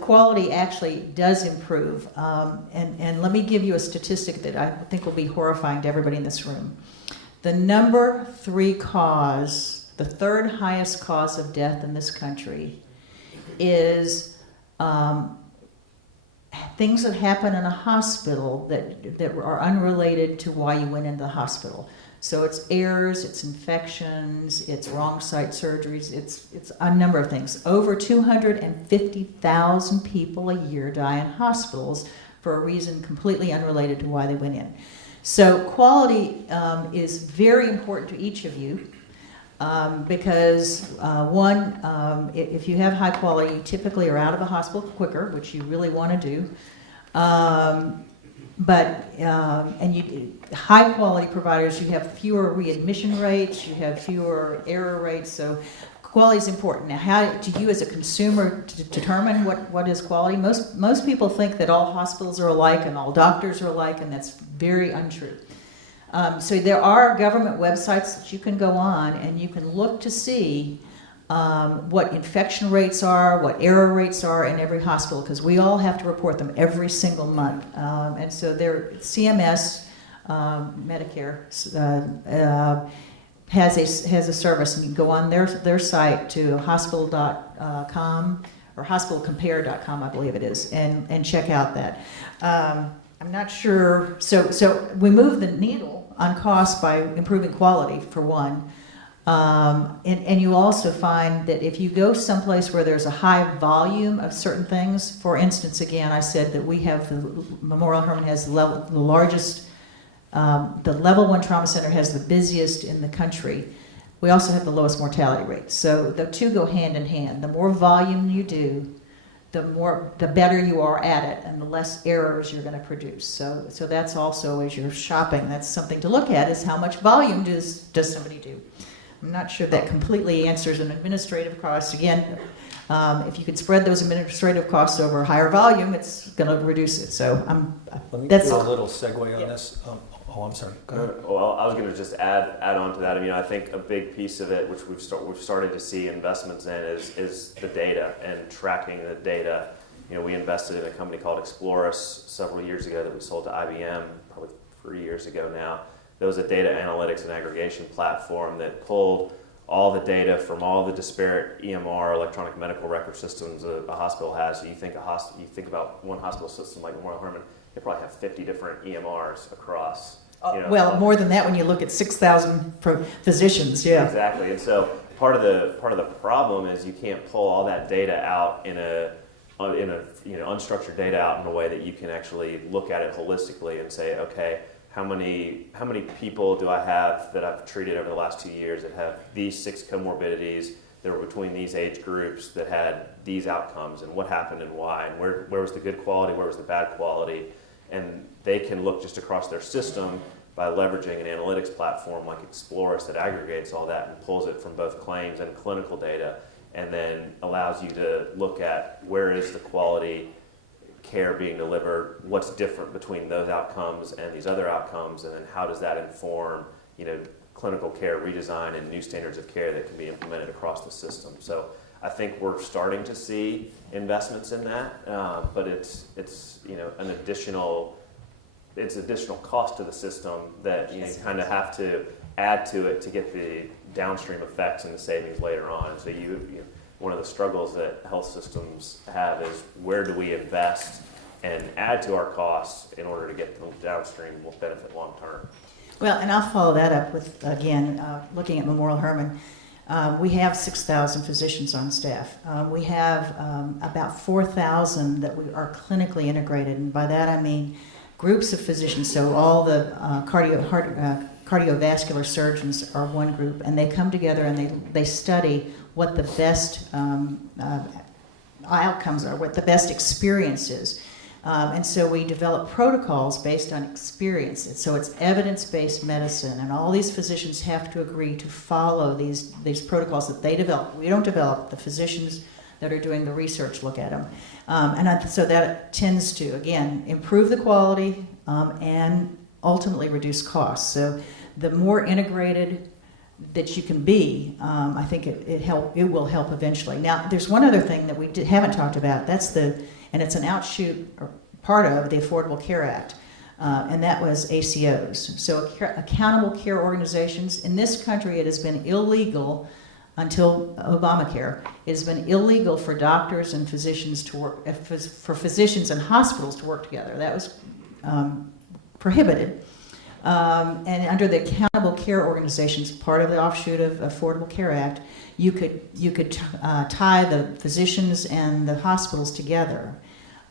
quality actually does improve. And let me give you a statistic that I think will be horrifying to everybody in this room. The number 3 cause, the third highest cause of death in this country is things that happen in a hospital that are unrelated to why you went into the hospital. So it's errors, it's infections, it's wrong site surgeries, it's a number of things. Over 250,000 people a year die in hospitals for a reason completely unrelated to why they went in. So quality is very important to each of you because if you have high quality, you typically are out of the hospital quicker, which you really want to do. High quality providers, you have fewer readmission rates, you have fewer error rates, so quality is important. Now, how do you as a consumer determine what is quality? Most people think that all hospitals are alike and all doctors are alike, and that's very untrue. So there are government websites that you can go on and you can look to see what infection rates are, what error rates are in every hospital, because we all have to report them every single month. And so CMS, Medicare, has a service, and you can go on their site to hospital.com or hospitalcompare.com, I believe it is, and check out that. I'm not sure. So we move the needle on cost by improving quality, for one. And you also find that if you go someplace where there's a high volume of certain things, for instance, again, I said that Memorial Hermann has the largest, the level 1 trauma center has the busiest in the country. We also have the lowest mortality rate. So the two go hand in hand. The more volume you do, the better you are at it, and the less errors you're going to produce. So that's also, as you're shopping, that's something to look at, is how much volume does somebody do. I'm not sure that completely answers an administrative cost. Again, if you could spread those administrative costs over higher volume, it's going to reduce it. So Let me that's do a little segue on this. I'm sorry. Go ahead. Well, I was going to just add on to that. I mean, I think a big piece of it, which we've started to see investments in, is the data and tracking the data. You know, we invested in a company called Explorus several years ago that we sold to IBM probably 3 years ago now. There was a data analytics and aggregation platform that pulled all the data from all the disparate EMR, electronic medical record systems a hospital has. So you think about one hospital system like Memorial Hermann, they probably have 50 different EMRs across. Well, more than that when you look at 6,000 physicians. Yeah. Exactly, and so part of the problem is you can't pull all that data out in a unstructured data out in a way that you can actually look at it holistically and say, okay, how many people do I have that I've treated over the last 2 years that have these 6 comorbidities that were between these age groups that had these outcomes, and what happened and why, and where was the good quality, where was the bad quality, and they can look just across their system by leveraging an analytics platform like Explorus that aggregates all that and pulls it from both claims and clinical data and then allows you to look at where is the quality care being delivered, what's different between those outcomes and these other outcomes, and then how does that inform, clinical care redesign and new standards of care that can be implemented across the system. So I think we're starting to see investments in that, but it's an additional cost to the system that you kind of have to add to it to get the downstream effects and the savings later on. So one of the struggles that health systems have is where do we invest and add to our costs in order to get the downstream benefit long term. Well, and I'll follow that up with, again, looking at Memorial Hermann. We have 6,000 physicians on staff. We have about 4,000 that we are clinically integrated, and by that I mean groups of physicians. So all the cardiovascular surgeons are one group, and they come together and they study what the best outcomes are, what the best experience is. And so we develop protocols based on experience. So it's evidence-based medicine, and all these physicians have to agree to follow these protocols that they develop. We don't develop. The physicians that are doing the research look at them. So that tends to, again, improve the quality and ultimately reduce costs. So the more integrated that you can be, I think it will help eventually. Now, there's one other thing that we haven't talked about. And it's an outshoot or part of the Affordable Care Act, and that was ACOs. So accountable care organizations. In this country, it has been illegal until Obamacare. It has been illegal for doctors and physicians to work, for physicians and hospitals to work together. That was prohibited. And under the accountable care organizations, part of the offshoot of Affordable Care Act, you could tie the physicians and the hospitals together.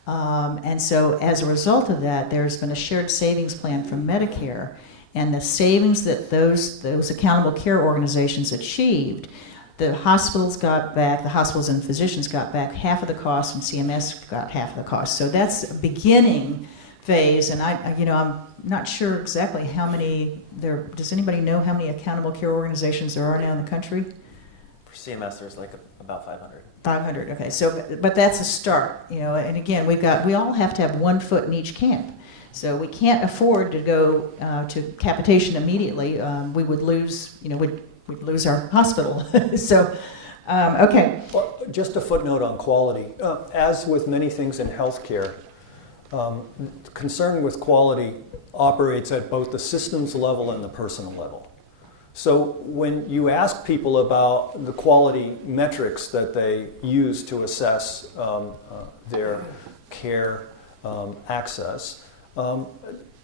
And so as a result of that, there's been a shared savings plan from Medicare, and the savings that those accountable care organizations achieved, the hospitals and physicians got back half of the cost, and CMS got half of the cost. So that's a beginning phase, and I'm not sure exactly how many there. Does anybody know how many accountable care organizations there are now in the country? For CMS, there's about 500. 500. Okay. So, but that's a start, And again, we all have to have one foot in each camp. So we can't afford to go to capitation immediately. We would lose, we'd lose our hospital. So, okay. Well, just a footnote on quality. As with many things in healthcare, concern with quality operates at both the systems level and the personal level. So when you ask people about the quality metrics that they use to assess their care access,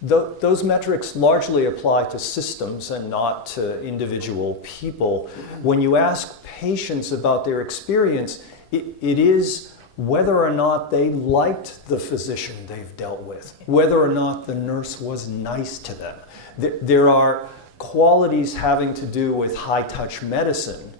those metrics largely apply to systems and not to individual people. When you ask patients about their experience, it is whether or not they liked the physician they've dealt with, whether or not the nurse was nice to them. There are qualities having to do with high-touch medicine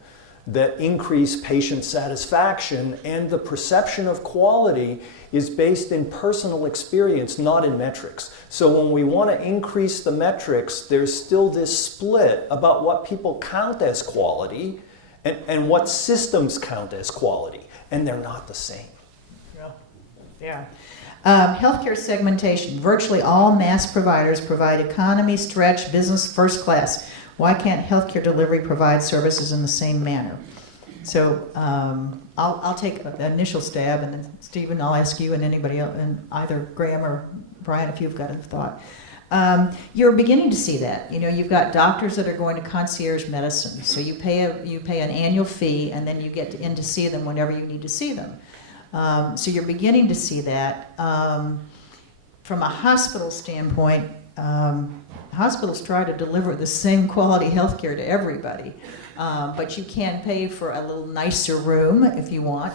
that increase patient satisfaction, and the perception of quality is based in personal experience, not in metrics. So when we want to increase the metrics, there's still this split about what people count as quality and what systems count as quality, and they're not the same. Yeah. Healthcare segmentation. Virtually all mass providers provide economy, stretch, business, first class. Why can't healthcare delivery provide services in the same manner? So I'll take an initial stab, and then Stephen, I'll ask you and anybody else, and either Graham or Brian, if you've got a thought. You're beginning to see that. You've got doctors that are going to concierge medicine. So you pay an annual fee, and then you get in to see them whenever you need to see them. So you're beginning to see that. From a hospital standpoint, hospitals try to deliver the same quality health care to everybody, but you can pay for a little nicer room if you want.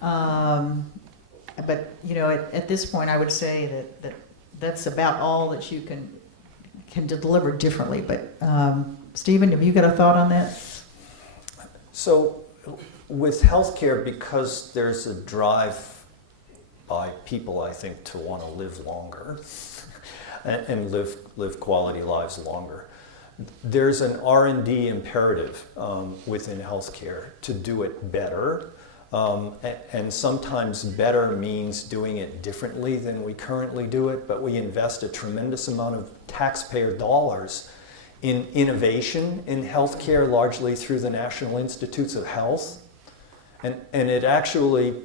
But at this point, I would say that's about all that you can deliver differently. But Stephen, have you got a thought on that? So, with healthcare, because there's a drive by people, I think, to want to live longer and live quality lives longer, there's an R&D imperative within healthcare to do it better. And sometimes better means doing it differently than we currently do it, but we invest a tremendous amount of taxpayer dollars in innovation in healthcare, largely through the National Institutes of Health. And it actually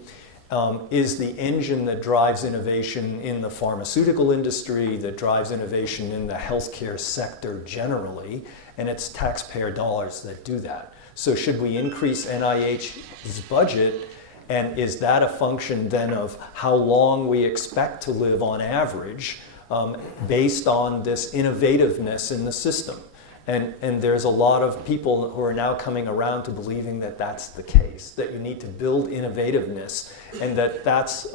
is the engine that drives innovation in the pharmaceutical industry, that drives innovation in the healthcare sector generally, and it's taxpayer dollars that do that. So should we increase NIH's budget, and is that a function then of how long we expect to live on average based on this innovativeness in the system? And there's a lot of people who are now coming around to believing that that's the case, that you need to build innovativeness, and that that's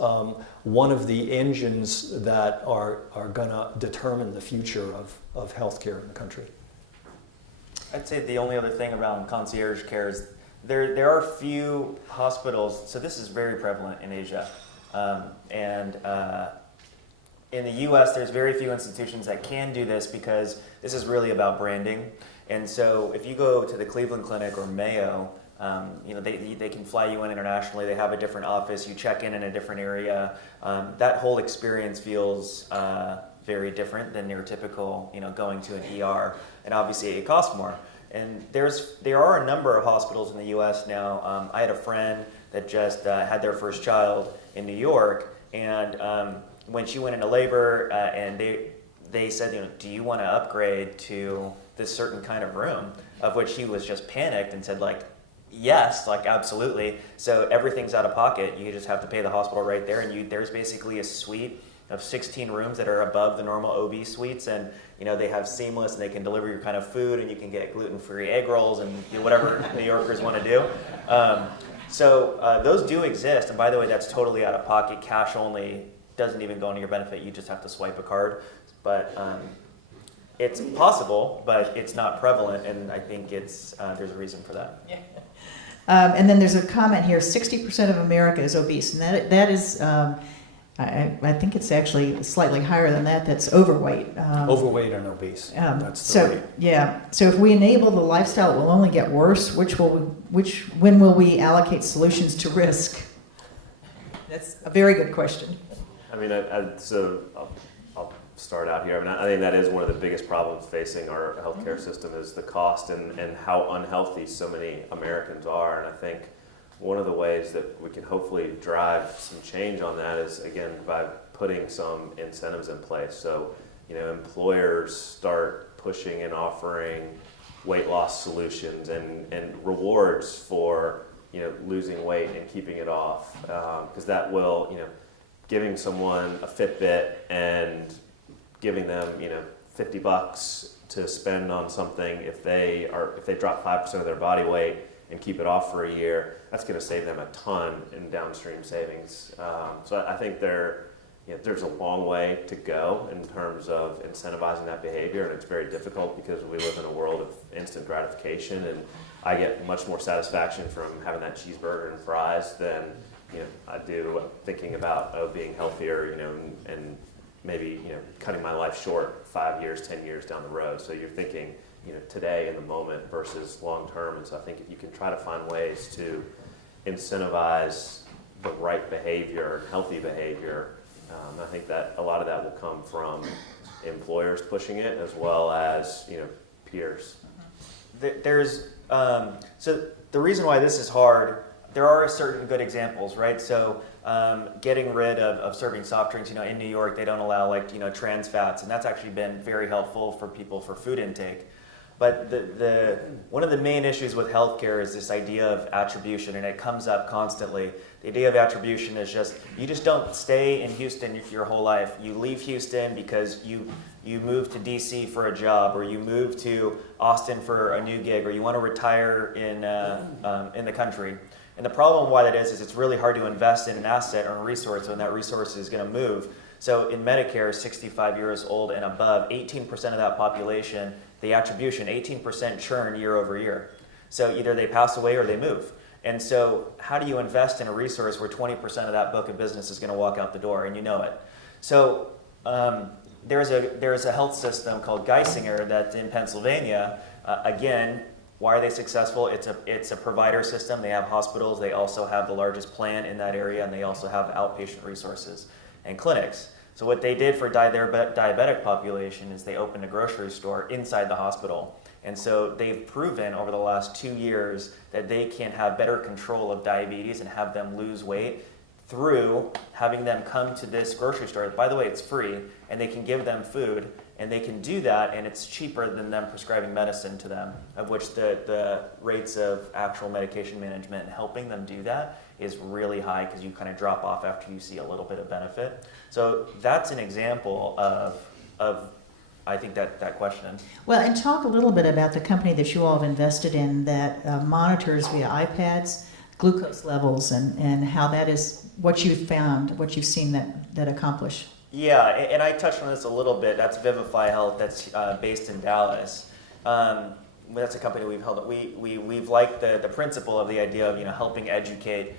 one of the engines that are going to determine the future of healthcare in the country. I'd say the only other thing around concierge care is there are few hospitals, so this is very prevalent in Asia, and in the US there's very few institutions that can do this because this is really about branding. And so if you go to the Cleveland Clinic or Mayo, they can fly you in internationally, they have a different office, you check in a different area. That whole experience feels very different than your typical, going to an ER, and obviously it costs more. And there are a number of hospitals in the U.S. now. I had a friend that just had their first child in New York, and when she went into labor, and they said, do you want to upgrade to this certain kind of room? Of which she was just panicked and said, yes, absolutely. So everything's out of pocket. You just have to pay the hospital right there, and there's basically a suite of 16 rooms that are above the normal OB suites, and they have seamless, and they can deliver your kind of food, and you can get gluten-free egg rolls and do whatever New Yorkers want to do. So those do exist, and by the way, that's totally out of pocket, cash only, doesn't even go into your benefit. You just have to swipe a card, but it's possible, but it's not prevalent, and I think there's a reason for that. Yeah. And then there's a comment here: 60% of America is obese, and that is. I think it's actually slightly higher than that. That's overweight. Overweight and obese. That's the so rate. Yeah. So if we enable the lifestyle, it will only get worse. When will we allocate solutions to risk? That's a very good question. I mean, so I'll start out here. I think that is one of the biggest problems facing our healthcare system is the cost and how unhealthy so many Americans are. And I think one of the ways that we can hopefully drive some change on that is, again, by putting some incentives in place. So, employers start pushing and offering weight loss solutions and rewards for, losing weight and keeping it off. Because that will, giving someone a Fitbit and giving them, $50 to spend on something if they drop 5% of their body weight and keep it off for a year, that's going to save them a ton in downstream savings. So I think there's a long way to go in terms of incentivizing that behavior, and it's very difficult because we live in a world of instant gratification, and I get much more satisfaction from having that cheeseburger and fries than I do thinking about being healthier, and maybe cutting my life short 5 years, 10 years down the road. So you're thinking today in the moment versus long term. And so I think if you can try to find ways to incentivize the right behavior, healthy behavior, I think that a lot of that will come from employers pushing it as well as peers. There's so the reason why this is hard, there are certain good examples, right? So getting rid of serving soft drinks, in New York they don't allow trans fats, and that's actually been very helpful for people for food intake. But one of the main issues with healthcare is this idea of attribution, and it comes up constantly. The idea of attribution is you just don't stay in Houston your whole life. You leave Houston because you move to DC for a job, or you move to Austin for a new gig, or you want to retire in the country. And the problem why that is it's really hard to invest in an asset or a resource when that resource is going to move. So in Medicare, 65 years old and above, 18% of that population, the attribution, 18% churn year over year. So either they pass away or they move. And so how do you invest in a resource where 20% of that book of business is going to walk out the door, and you know it? So there's a health system called Geisinger that's in Pennsylvania. Again, why are they successful? It's a provider system. They have hospitals. They also have the largest plan in that area, and they also have outpatient resources and clinics. So what they did for their diabetic population is they opened a grocery store inside the hospital. And so they've proven over the last 2 years that they can have better control of diabetes and have them lose weight through having them come to this grocery store. By the way, it's free, and they can give them food, and they can do that, and it's cheaper than them prescribing medicine to them, of which the rates of actual medication management and helping them do that is really high because you kind of drop off after you see a little bit of benefit. So that's an example of I think that question. Well, and talk a little bit about the company that you all have invested in that monitors via iPads glucose levels and how that is what you've found, what you've seen that accomplish. Yeah, and I touched on this a little bit. That's Vivify Health. That's based in Dallas. That's a company we've held. We've liked the principle of the idea of helping educate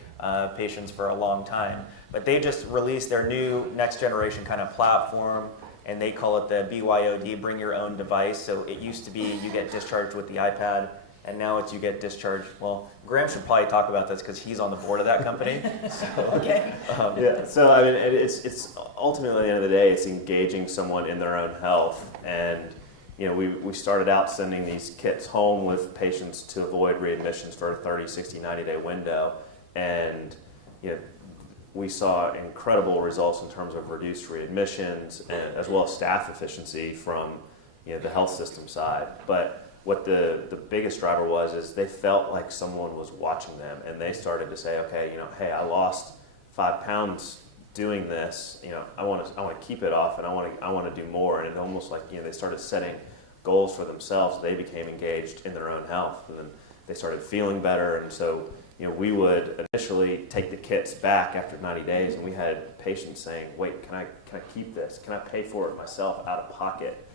patients for a long time. But they just released their new next generation kind of platform, and they call it the BYOD, Bring Your Own Device. So it used to be you get discharged with the iPad, and now it's you get discharged. Well, Graham should probably talk about this because he's on the board of that company. So, Okay. Yeah, so I mean, it's ultimately at the end of the day, it's engaging someone in their own health. And we started out sending these kits home with patients to avoid readmissions for a 30, 60, 90-day window. And we saw incredible results in terms of reduced readmissions and as well as staff efficiency from the health system side. But what the biggest driver was is they felt like someone was watching them, and they started to say, okay, hey, I lost 5 pounds doing this. I want to keep it off, and I want to do more. And it almost like they started setting goals for themselves. They became engaged in their own health, and then they started feeling better. And so we would initially take the kits back after 90 days, and we had patients saying, wait, can I keep this? Can I pay for it myself out of pocket?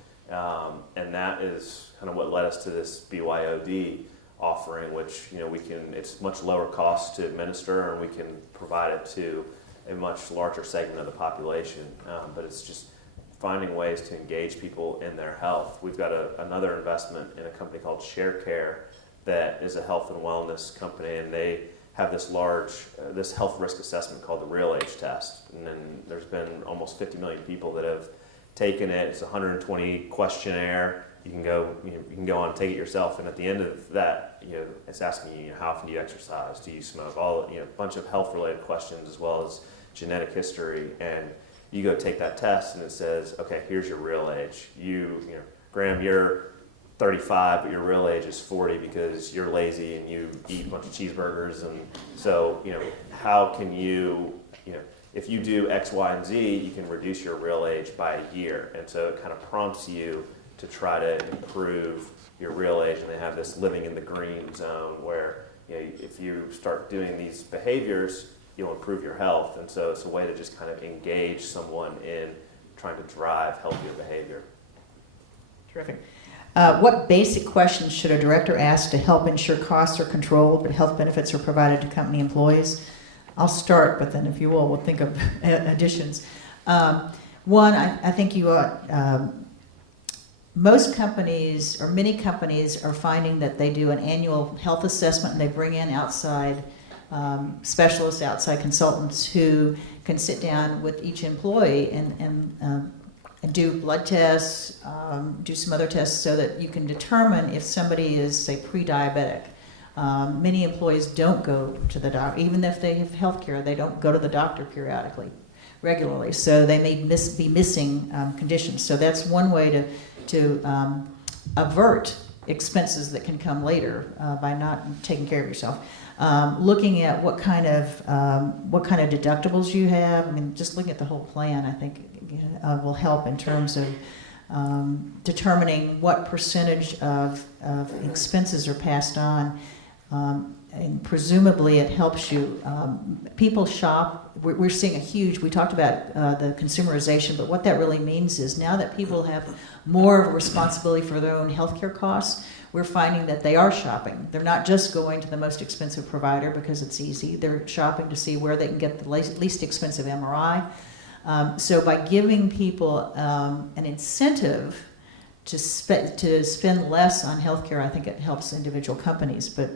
And that is kind of what led us to this BYOD offering, which it's much lower cost to administer, and we can provide it to a much larger segment of the population. But it's just finding ways to engage people in their health. We've got another investment in a company called Concierge Care that is a health and wellness company, and they have this health risk assessment called the Real Age Test. And then there's been almost 50 million people that have taken it. It's a 120 questionnaire. You can go on and take it yourself, and at the end of that, it's asking you, how often do you exercise, do you smoke, a bunch of health related questions as well as genetic history. And you go take that test, and it says, okay, here's your real age. Graham, you're 35, but your real age is 40 because you're lazy and you eat a bunch of cheeseburgers. And so, how can you, if you do X, Y, and Z, you can reduce your real age by a year. And so it kind of prompts you to try to improve your real age. And they have this living in the green zone where if you start doing these behaviors, you'll improve your health. And so it's a way to just kind of engage someone in trying to drive healthier behavior. Terrific. What basic questions should a director ask to help ensure costs are controlled but health benefits are provided to company employees? I'll start, but then if you will, we'll think of additions. One, I think you ought, most companies or many companies are finding that they do an annual health assessment, and they bring in outside specialists, outside consultants who can sit down with each employee and do blood tests, do some other tests so that you can determine if somebody is, say, pre-diabetic. Many employees don't go to the doctor, even if they have health care, they don't go to the doctor regularly. So they may be missing conditions. So that's one way to avert expenses that can come later by not taking care of yourself. Looking at what kind of deductibles you have. I mean, just looking at the whole plan, I think will help in terms of determining what percentage of expenses are passed on. And presumably it helps you. People shop. We're seeing we talked about the consumerization, but what that really means is now that people have more of a responsibility for their own healthcare costs, we're finding that they are shopping. They're not just going to the most expensive provider because it's easy. They're shopping to see where they can get the least expensive MRI. So by giving people an incentive to spend less on healthcare, I think it helps individual companies. But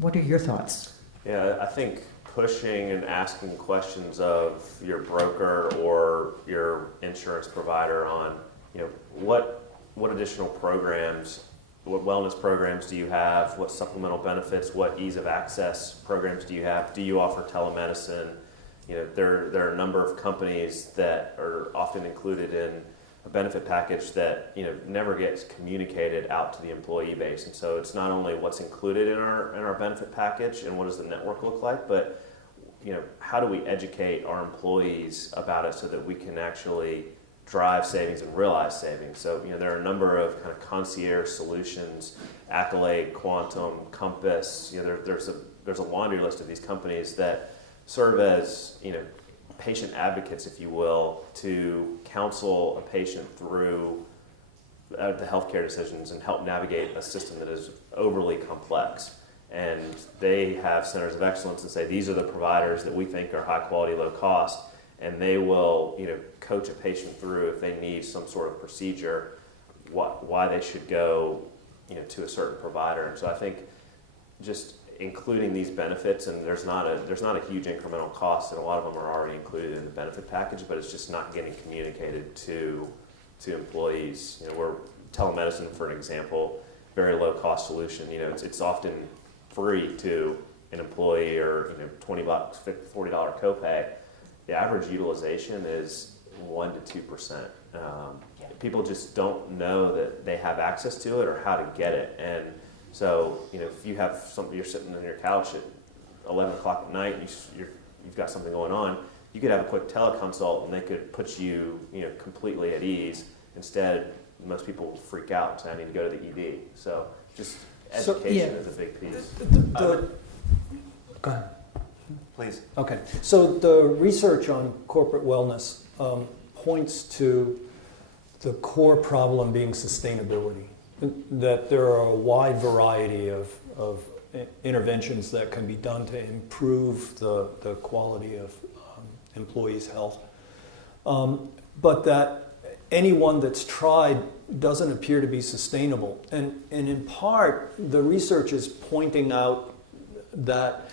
what are your thoughts? Yeah, I think pushing and asking questions of your broker or your insurance provider on, what additional programs, what wellness programs do you have? What supplemental benefits? What ease of access programs do you have? Do you offer telemedicine? There are a number of companies that are often included in a benefit package that never gets communicated out to the employee base, and so it's not only what's included in our benefit package and what does the network look like, but how do we educate our employees about it so that we can actually drive savings and realize savings. So there are a number of kind of concierge solutions, Accolade, Quantum, Compass. There's a laundry list of these companies that serve as patient advocates, if you will, to counsel a patient through the healthcare decisions and help navigate a system that is overly complex. And they have centers of excellence and say, these are the providers that we think are high quality, low cost, and they will coach a patient through if they need some sort of procedure, why they should go to a certain provider. And so I think just including these benefits, and there's not a huge incremental cost, and a lot of them are already included in the benefit package, but it's just not getting communicated to employees. Where telemedicine, for an example, very low cost solution. It's often free to an employee, or $20, $40 copay. The average utilization is 1% to 2%. People just don't know that they have access to it or how to get it. And so, if you have something, you're sitting on your couch at 11 o'clock at night, and you've got something going on, you could have a quick teleconsult, and they could put you, completely at ease. Instead, most people freak out and say, I need to go to the ED. So, just education is a big piece. Go ahead. Please. Okay, so the research on corporate wellness points to the core problem being sustainability, that there are a wide variety of interventions that can be done to improve the quality of employees' health, but that anyone that's tried doesn't appear to be sustainable. And in part, the research is pointing out that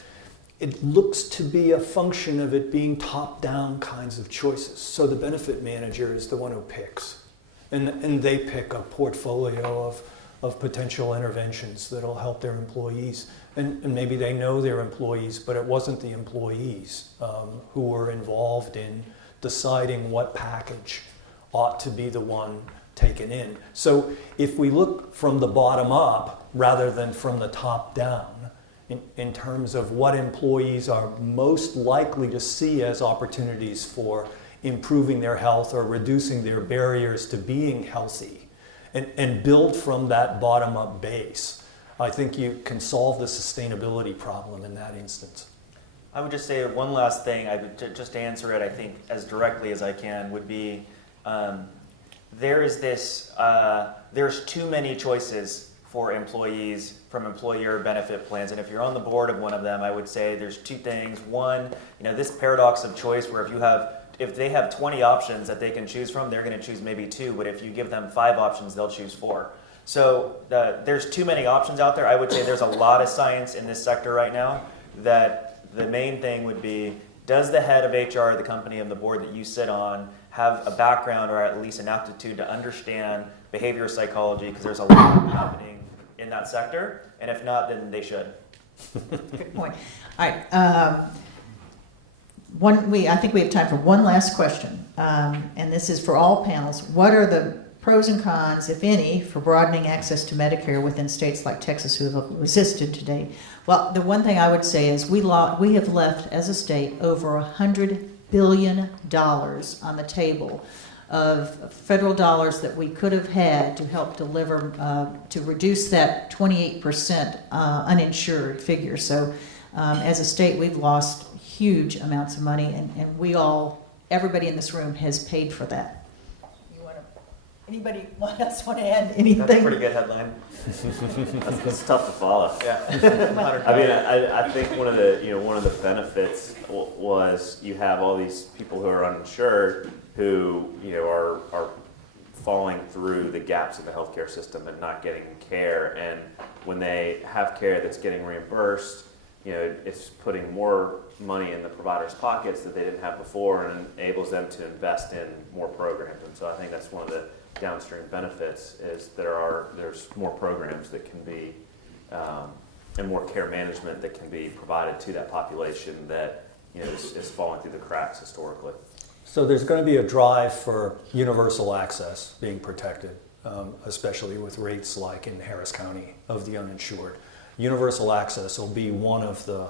it looks to be a function of it being top-down kinds of choices. So the benefit manager is the one who picks. And they pick a portfolio of potential interventions that'll help their employees. And maybe they know their employees, but it wasn't the employees who were involved in deciding what package ought to be the one taken in. So if we look from the bottom up rather than from the top down, in terms of what employees are most likely to see as opportunities for improving their health or reducing their barriers to being healthy, and build from that bottom-up base, I think you can solve the sustainability problem in that instance. I would just say one last thing, just to answer it, I think, as directly as I can, would be there's too many choices for employees from employer benefit plans. And if you're on the board of one of them, I would say there's two things. One, this paradox of choice where if they have 20 options that they can choose from, they're going to choose maybe 2, but if you give them 5 options, they'll choose 4. So there's too many options out there. I would say there's a lot of science in this sector right now that the main thing would be, does the head of HR of the company and the board that you sit on have a background or at least an aptitude to understand behavioral psychology, because there's a lot happening in that sector, and if not, then they should. Good point. All right. I think we have time for one last question, and this is for all panels. What are the pros and cons, if any, for broadening access to Medicare within states like Texas who have resisted today? Well, the one thing I would say is we have left as a state over $100 billion on the table of federal dollars that we could have had to help deliver, to reduce that 28% uninsured figure. So as a state, we've lost huge amounts of money, and everybody in this room has paid for that. You want to Anybody else want to add That's a anything? pretty good headline. It's tough to follow. Yeah. I mean, I think one of the benefits was you have all these people who are uninsured who are falling through the gaps of the healthcare system and not getting care, and when they have care that's getting reimbursed, it's putting more money in the provider's pockets that they didn't have before, and enables them to invest in more programs. And so I think that's one of the downstream benefits is there's more programs that can be and more care management that can be provided to that population that is falling through the cracks historically. So there's going to be a drive for universal access being protected, especially with rates like in Harris County of the uninsured. Universal access will be one of the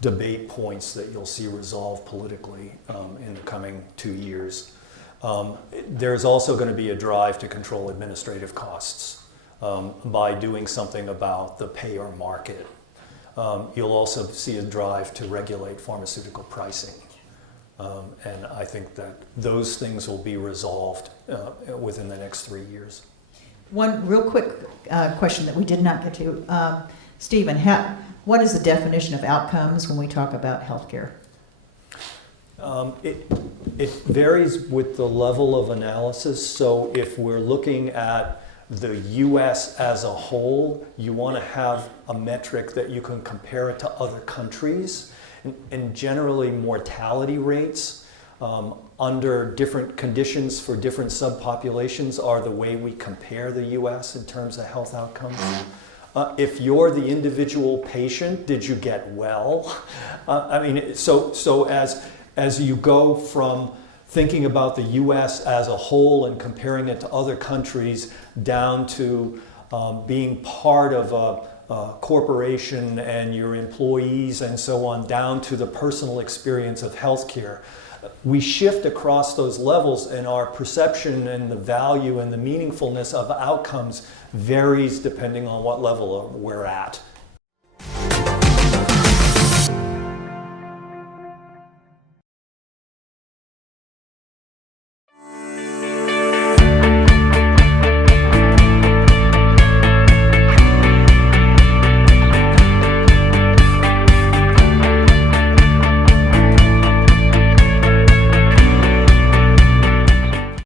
debate points that you'll see resolved politically in the coming 2 years. There's also going to be a drive to control administrative costs by doing something about the payer market. You'll also see a drive to regulate pharmaceutical pricing. And I think that those things will be resolved within the next 3 years. One real quick question that we did not get to. Stephen, what is the definition of outcomes when we talk about healthcare? It varies with the level of analysis. So if we're looking at the U.S. as a whole, you want to have a metric that you can compare it to other countries. And generally, mortality rates under different conditions for different subpopulations are the way we compare the U.S. in terms of health outcomes. If you're the individual patient, did you get well? So as you go from thinking about the U.S. as a whole and comparing it to other countries down to being part of a corporation and your employees and so on, down to the personal experience of healthcare, we shift across those levels, and our perception and the value and the meaningfulness of outcomes varies depending on what level we're at.